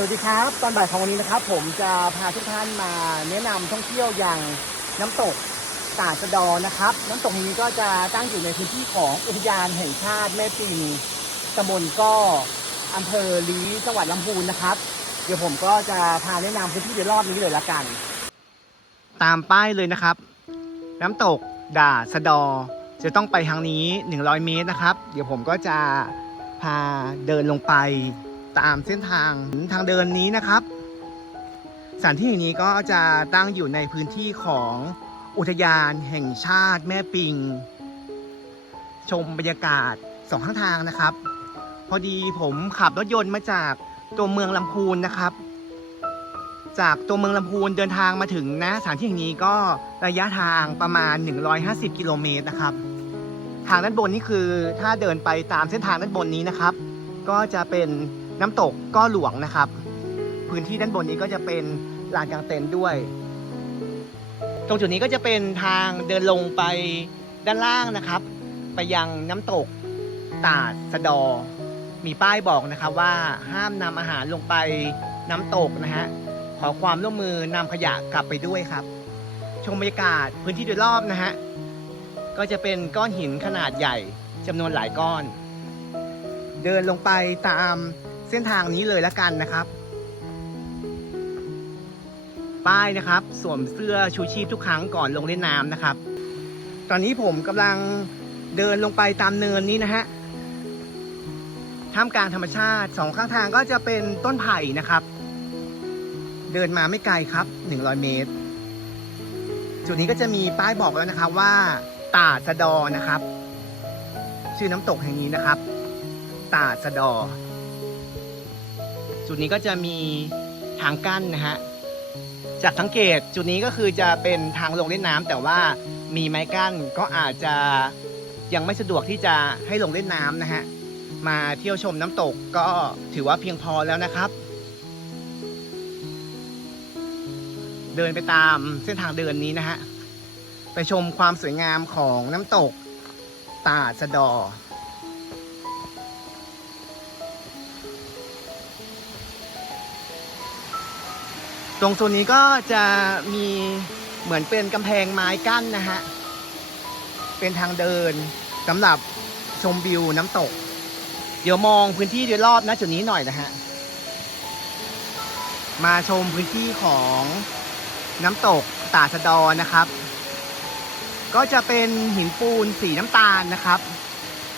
สวัสดีครับ ตอนบ่ายของวันนี้นะครับ ผมจะพาทุกท่านมาแนะนำท่องเที่ยวอย่างน้ำตกตาดสะดอนะครับ น้ำตกนี้ก็จะตั้งอยู่ในพื้นที่ของอุทยานแห่งชาติแม่ปิงตำบลก็อำเภอลีจังหวัดลำพูนนะครับ เดี๋ยวผมก็จะพาแนะนำพื้นที่โดยรอบนี้เลยละกัน ตามป้ายเลยนะครับ น้ำตกด่าสะดอ จะต้องไปทางนี้ 100 เมตรนะครับ เดี๋ยวผมก็จะพาเดินลงไป ตามเส้นทางทางเดินนี้นะครับสถานที่แห่งนี้ก็จะตั้งอยู่ในพื้นที่ของอุทยานแห่งชาติแม่ปิง ชมบรรยากาศสองข้างทางนะครับ พอดีผมขับรถยนต์มาจากตัวเมืองลำพูนนะครับ จากตัวเมืองลำพูนเดินทางมาถึงนะสถานที่แห่งนี้ก็ระยะทางประมาณ 150 กิโลเมตรนะครับ ทางด้านบนนี่คือถ้าเดินไปตามเส้นทางด้านบนนี้นะครับ ก็จะเป็น น้ำตกก้อหลวงนะครับ พื้นที่ด้านบนนี้ก็จะเป็นลานกลางเต็นท์ด้วย ตรงจุดนี้ก็จะเป็นทางเดินลงไปด้านล่างนะครับ ไปยังน้ำตกตาดสะดอ มีป้ายบอกนะครับว่าห้ามนำอาหารลงไปน้ำตกนะฮะขอความร่วมมือนำขยะกลับไปด้วยครับ ชมบรรยากาศพื้นที่โดยรอบนะฮะก็จะเป็นก้อนหินขนาดใหญ่จำนวนหลายก้อน เดินลงไปตาม เส้นทางนี้เลยละกันนะครับ ป้ายนะครับ สวมเสื้อชูชีพทุกครั้งก่อนลงเล่นน้ำนะครับ ตอนนี้ผมกำลังเดินลงไปตามเนินนี้นะฮะท่ามกลางธรรมชาติสองข้างทางก็จะเป็นต้นไผ่นะครับ เดินมาไม่ไกลครับ 100 เมตร จุดนี้ก็จะมีป้ายบอกแล้วนะครับว่าตาสะดอนะครับ ชื่อน้ำตกแห่งนี้นะครับ ตาสะดอ จุดนี้ก็จะมีทางกั้นนะฮะจากสังเกตจุดนี้ก็คือจะเป็นทางลงเล่นน้ำแต่ว่ามีไม้กั้นก็อาจจะยังไม่สะดวกที่จะให้ลงเล่นน้ำนะฮะมาเที่ยวชมน้ำตกก็ถือว่าเพียงพอแล้วนะครับ เดินไปตามเส้นทางเดินนี้นะฮะไปชมความสวยงามของน้ำตกตาดสะดอ ตรงโซนนี้ก็จะมีเหมือนเป็นกำแพงไม้กั้นนะฮะ เป็นทางเดินสำหรับชมวิวน้ำตก เดี๋ยวมองพื้นที่โดยรอบนะจุดนี้หน่อยนะฮะ มาชมพื้นที่ของน้ำตกตาสะดอนะครับ ก็จะเป็นหินปูนสีน้ำตาลนะครับ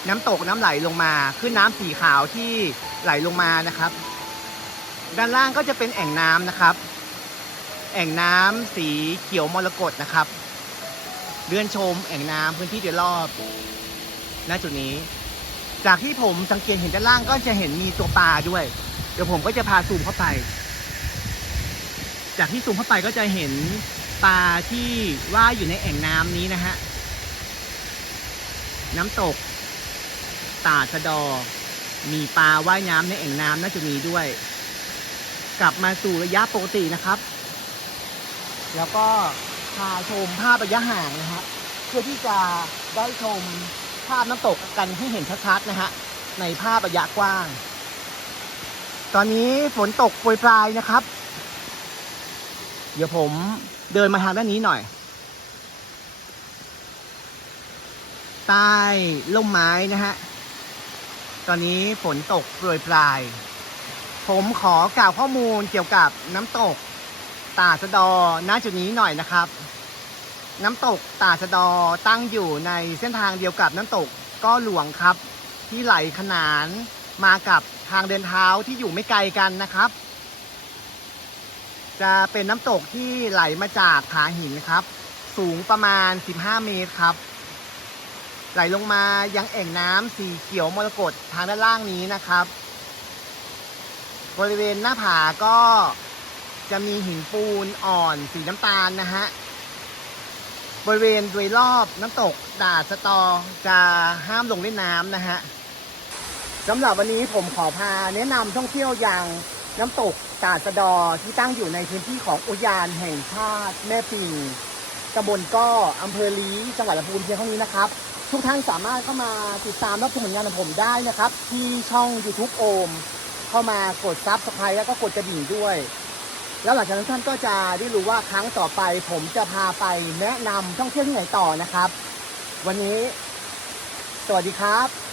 น้ำตกน้ำไหลลงมาขึ้นน้ำสีขาวที่ไหลลงมานะครับ ด้านล่างก็จะเป็นแอ่งน้ำนะครับ แอ่งน้ำสีเขียวมรกตนะครับ เลื่อนชมแอ่งน้ำพื้นที่โดยรอบณจุดนี้ จากที่ผมสังเกตเห็นด้านล่างก็จะเห็นมีตัวปลาด้วย เดี๋ยวผมก็จะพาซูมเข้าไป จากที่ซูมเข้าไปก็จะเห็นปลาที่ว่ายอยู่ในแอ่งน้ำนี้นะฮะ น้ำตก ตาสะดอ มีปลาว่ายน้ำในแอ่งน้ำน่าจะมีด้วย กลับมาสู่ระยะปกตินะครับ แล้วก็พาชมภาพระยะห่างนะฮะเพื่อที่จะได้ชมภาพน้ำตกกันให้เห็นชัดๆนะฮะในภาพระยะกว้าง ตอนนี้ฝนตกโปรยปลายนะครับ เดี๋ยวผมเดินมาทางด้านนี้หน่อย ใต้ล่มไม้นะฮะตอนนี้ฝนตกโปรยปลาย ผมขอกล่าวข้อมูลเกี่ยวกับน้ำตก ตาสะดอณจุดนี้หน่อยนะครับ น้ำตกตาสะดอตั้งอยู่ในเส้นทางเดียวกับน้ำตกก้อหลวงครับ ที่ไหลขนานมากับทางเดินเท้าที่อยู่ไม่ไกลกันนะครับ จะเป็นน้ำตกที่ไหลมาจากผาหินครับ สูงประมาณ 15 เมตรครับ ไหลลงมายังแอ่งน้ำสีเขียวมรกตทางด้านล่างนี้นะครับ บริเวณหน้าผาก็ จะมีหินปูนอ่อนสีน้ำตาลนะฮะ บริเวณโดยรอบน้ำตกดาดสตอจะห้ามลงเล่นน้ำนะฮะสำหรับวันนี้ผมขอพาแนะนำท่องเที่ยวอย่างน้ำตกตาดสะดอที่ตั้งอยู่ในพื้นที่ของอุทยานแห่งชาติแม่ปิงตำบลก้ออำเภอลีจังหวัดลำพูนเพียงเท่านี้นะครับ ทุกท่านสามารถเข้ามาติดตามรับชมผลงานของผมได้นะครับ ที่ช่อง YouTube โอม เข้ามากดซับสไครต์แล้วก็กดกระดิ่งด้วย แล้วหลังจากนั้นท่านก็จะได้รู้ว่าครั้งต่อไป ผมจะพาไปแนะนำท่องเที่ยวที่ไหนต่อนะครับ วันนี้ สวัสดีครับ